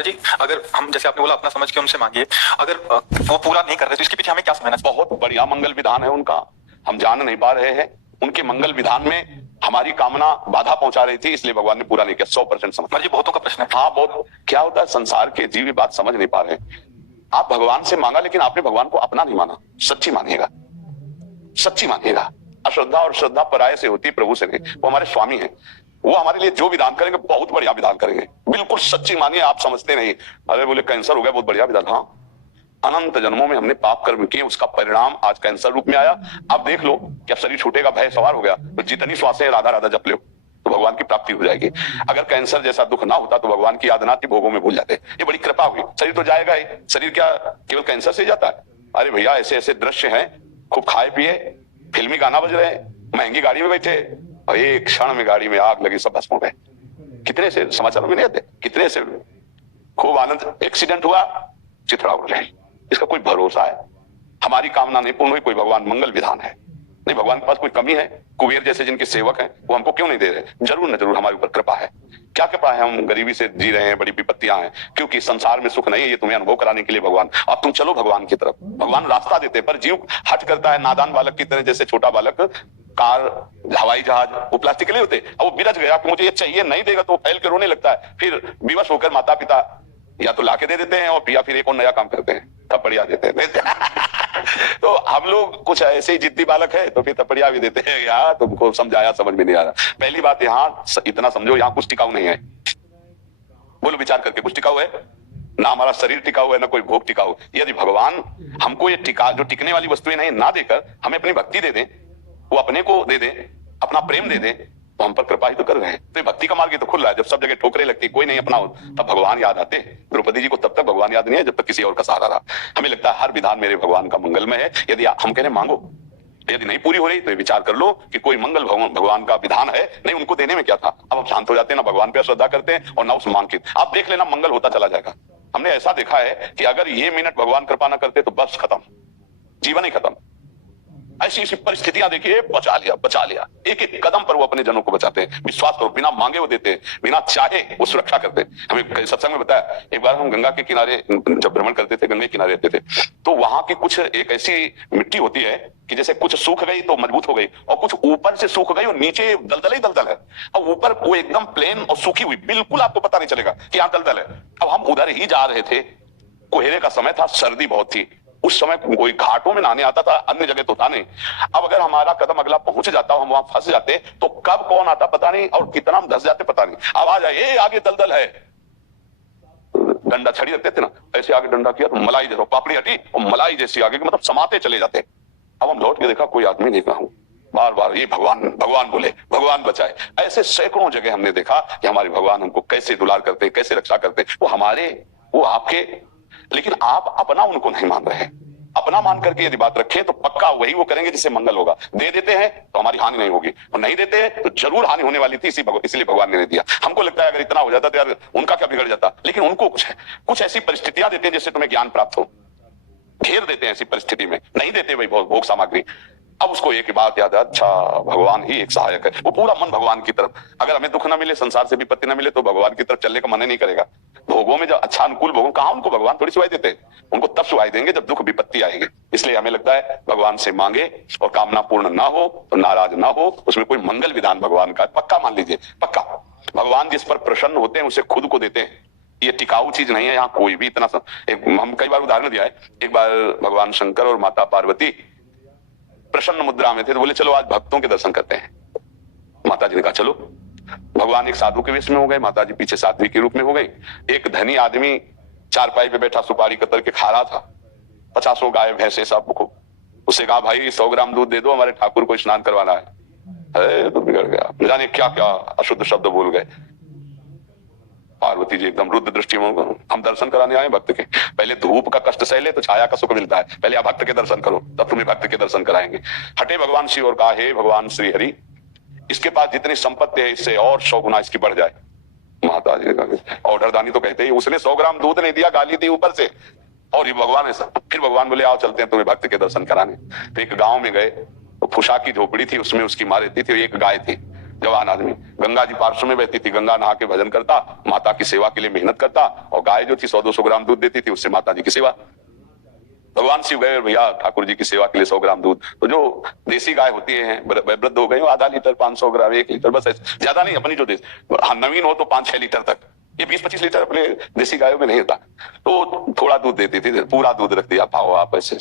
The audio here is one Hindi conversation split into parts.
सर जी, अगर हम जैसे आपने बोला अपना समझ के उनसे मांगिए, अगर वो पूरा नहीं कर रहे तो इसके पीछे हमें क्या समझना चाहिए? बहुत बढ़िया मंगल विधान है उनका, हम जान नहीं पा रहे हैं। उनके मंगल विधान में हमारी कामना बाधा पहुंचा रही थी, इसलिए भगवान ने पूरा नहीं किया। 100% समझ। सर जी, बहुतों का प्रश्न है। हाँ, बहुत। क्या होता है, संसार के जीव ये बात समझ नहीं पा रहे हैं। आप भगवान से मांगा, लेकिन आपने भगवान को अपना नहीं माना। सच्ची मानिएगा, सच्ची मानिएगा। अश्रद्धा और श्रद्धा पराये से होती, प्रभु से नहीं। वो हमारे स्वामी हैं, वो हमारे लिए जो विधान करेंगे बहुत बढ़िया विधान करेंगे। बिल्कुल सच्ची मानिए, आप समझते नहीं। अरे बोले कैंसर हो गया, बहुत बढ़िया विधान। हाँ, अनंत जन्मों में हमने पाप कर्म किए, उसका परिणाम आज कैंसर रूप में आया। अब देख लो, क्या शरीर छूटेगा, भय सवार हो गया तो जितनी श्वासें राधा राधा जप लो तो भगवान की प्राप्ति हो जाएगी। अगर कैंसर जैसा दुख ना होता तो भगवान की याद ना आती, भोगों में भूल जाते। ये बड़ी कृपा हुई। शरीर तो जाएगा ही, शरीर क्या केवल कैंसर से जाता है? अरे भैया, ऐसे ऐसे दृश्य हैं, खूब खाए पिए, फिल्मी गाना बज रहे हैं, महंगी गाड़ी में बैठे और एक क्षण में गाड़ी में आग लगी, सब भस्म हो गए। कितने से समाचारों में नहीं आते, कितने से खूब आनंद, एक्सीडेंट हुआ, चिथड़ा उड़ गए। इसका कोई भरोसा है? हमारी कामना नहीं पूर्ण हुई, कोई भगवान मंगल विधान है नहीं। भगवान के पास कोई कमी है? कुबेर जैसे जिनके सेवक हैं वो हमको क्यों नहीं दे रहे? जरूर न जरूर हमारे ऊपर कृपा है। क्या कृपा है? हम गरीबी से जी रहे हैं, बड़ी विपत्तियां हैं, क्योंकि संसार में सुख नहीं है। ये तुम्हें अनुभव कराने के लिए भगवान, अब तुम चलो भगवान की तरफ। भगवान रास्ता देते, पर जीव हट करता है नादान बालक की तरह। जैसे छोटा बालक कार, हवाई जहाज, वो प्लास्टिक के लिए होते, अब वो बिरज गया कि मुझे ये चाहिए, नहीं देगा तो फैल के रोने लगता है। फिर विवश होकर माता पिता या तो लाके दे देते हैं और या फिर एक और नया काम करते हैं, थप्पड़िया देते हैं। तो हम लोग कुछ ऐसे ही जिद्दी बालक है तो फिर थप्पड़िया भी देते हैं। यार तुमको समझाया समझ में नहीं आ रहा। पहली बात, यहाँ इतना समझो, यहाँ कुछ टिकाऊ नहीं है। बोलो विचार करके, कुछ टिकाऊ है ना? हमारा शरीर टिकाऊ है, ना कोई भोग टिकाऊ। यदि भगवान हमको ये जो टिकने वाली वस्तुएं नहीं ना देकर हमें अपनी भक्ति दे दें, वो अपने को दे दें, अपना प्रेम दे दें, तो हम पर कृपा ही तो कर रहे हैं। तो भक्ति का मार्ग तो खुल रहा है। जब सब जगह ठोकरे लगती, कोई नहीं अपना हो, तब भगवान याद आते। द्रौपदी जी को तब तक भगवान याद नहीं है जब तक किसी और का सहारा रहा। हमें लगता है हर विधान मेरे भगवान का मंगलमय है। यदि हम कह रहे मांगो, यदि नहीं पूरी हो रही तो विचार कर लो कि कोई मंगल भगवान का विधान है। नहीं, उनको देने में क्या था? अब हम शांत हो जाते हैं, ना भगवान पे श्रद्धा करते हैं और ना उस मांग की। आप देख लेना, मंगल होता चला जाएगा। हमने ऐसा देखा है कि अगर ये मिनट भगवान कृपा ना करते तो बस खत्म, जीवन ही खत्म। ऐसी ऐसी परिस्थितियां देखिए, बचा लिया बचा लिया। एक एक कदम पर वो अपने जनों को बचाते हैं। विश्वास करो, बिना मांगे वो देते हैं, बिना चाहे वो सुरक्षा करते हैं। हमें सत्संग में बताया, एक बार हम गंगा के किनारे जब भ्रमण करते थे, गंगे किनारे रहते थे, तो वहां की कुछ एक ऐसी मिट्टी होती है कि जैसे कुछ सूख गई तो मजबूत हो गई, और कुछ ऊपर से सूख गई और नीचे दलदल ही दलदल है। और ऊपर वो एकदम प्लेन और सूखी हुई, बिल्कुल आपको पता नहीं चलेगा कि यहाँ दलदल है। अब हम उधर ही जा रहे थे, कोहरे का समय था, सर्दी बहुत थी। उस समय कोई घाटों में नहाने आता था, अन्य जगह तो था नहीं। अब अगर हमारा कदम अगला पहुंच जाता, हम वहां फंस जाते, तो कब कौन आता पता नहीं, और कितना हम धस जाते पता नहीं। आवाज आई, आगे दलदल है। डंडा छड़ी रखते थे ना, ऐसे आगे डंडा किया तो मलाई जैसा पापड़ी हटी और मलाई जैसी आगे, मतलब समाते चले जाते। अब हम लौट के देखा, कोई आदमी नहीं कहूं। बार बार ये भगवान भगवान बोले, भगवान बचाए। ऐसे सैकड़ों जगह हमने देखा कि हमारे भगवान हमको कैसे दुलार करते, कैसे रक्षा करते। वो हमारे, वो आपके, लेकिन आप अपना उनको नहीं मान रहे। अपना मान करके यदि बात रखें तो पक्का वही वो करेंगे जिससे मंगल होगा। दे देते हैं तो हमारी हानि नहीं होगी, और नहीं देते हैं तो जरूर हानि होने वाली थी, इसलिए भगवान ने नहीं दिया। हमको लगता है अगर इतना हो जाता तो यार उनका क्या बिगड़ जाता, लेकिन उनको कुछ है, कुछ ऐसी परिस्थितियां देते हैं जिससे तुम्हें ज्ञान प्राप्त हो, घेर देते हैं ऐसी परिस्थिति में। नहीं देते भाई भोग सामग्री। अब उसको एक बात याद है, अच्छा भगवान ही एक सहायक है। वो पूरा मन भगवान की तरफ। अगर हमें दुख ना मिले, संसार से विपत्ति ना मिले, तो भगवान की तरफ चलने का मन ही नहीं करेगा। भोगों में जब अच्छा अनुकूल भोगों, कहां उनको भगवान थोड़ी सुनाई देते, उनको तब सुनाई देंगे जब दुख विपत्ति आएगी। इसलिए हमें लगता है भगवान से मांगे और कामना पूर्ण ना हो तो नाराज ना हो, उसमें कोई मंगल विधान भगवान का पक्का मान लीजिए, पक्का। भगवान जिस पर प्रसन्न होते हैं उसे खुद को देते हैं। ये टिकाऊ चीज नहीं है। यहाँ कोई भी इतना हम कई बार उदाहरण दिया है। एक बार भगवान शंकर और माता पार्वती प्रसन्न मुद्रा में थे, तो बोले चलो आज भक्तों के दर्शन करते हैं। माता जी ने कहा चलो। भगवान एक साधु के वेश में हो गए, माता जी पीछे साध्वी के रूप में हो गई। एक धनी आदमी चारपाई पे बैठा सुपारी कतर के खा रहा था, 50 गाय भैंसे सब को। उसे कहा भाई 100 ग्राम दूध दे दो, हमारे ठाकुर को स्नान करवाना है। तो बिगड़ गया, न जाने क्या क्या अशुद्ध शब्द बोल गए। पार्वती जी एकदम रुद्र दृष्टि में, हम दर्शन कराने आए भक्त के। पहले धूप का कष्ट सह ले तो छाया का सुख मिलता है। पहले आप भक्त के दर्शन करो, तब तुम्हें भक्त के दर्शन कराएंगे। हटे भगवान शिव और कहा, हे भगवान श्री हरि, इसके पास जितनी संपत्ति है इससे और 100 गुना इसकी बढ़ जाए। माता जी ऑर्डर दानी तो कहते ही, उसने 100 ग्राम दूध नहीं दिया, गाली दी ऊपर से। और ये भगवान ऐसा। फिर भगवान बोले आओ चलते हैं तुम्हें भक्त के दर्शन कराने। तो एक गांव में गए, तो फुशा की झोपड़ी थी, उसमें उसकी माँ रहती थी, एक गाय थी। जवान आदमी। गंगा जी पार्श्व में बहती थी, गंगा नहा के भजन करता, माता की सेवा के लिए मेहनत करता, और गाय जो थी 100-200 ग्राम दूध देती थी, उससे माता जी की सेवा। भगवान शिव गए भैया ठाकुर जी की सेवा के लिए 100 ग्राम दूध। तो जो देसी गाय होती है वृद्ध हो गई, आधा लीटर, 500 ग्राम, 1 लीटर, बस ज्यादा नहीं। अपनी जो नवीन हो तो 5-6 लीटर तक, ये 20-25 लीटर अपने देसी गायों में नहीं होता। तो थोड़ा दूध देती थी, पूरा दूध रख दिया, पाओ आप ऐसे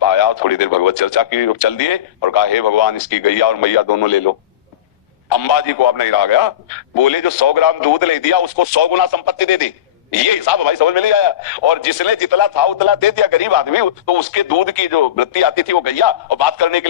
पाया। थोड़ी देर भगवत चर्चा की, चल दिए और कहा हे भगवान इसकी गैया और मैया दोनों ले लो। अंबा जी को अब नहीं रहा गया, बोले जो 100 ग्राम दूध ले दिया उसको 100 गुना संपत्ति दे दी। ये हिसाब भाई समझ में नहीं आया। और जिसने जितना था उतना दे दिया गरीब आदमी, तो उसके दूध की जो वृत्ति आती थी वो गैया, और बात करने के लिए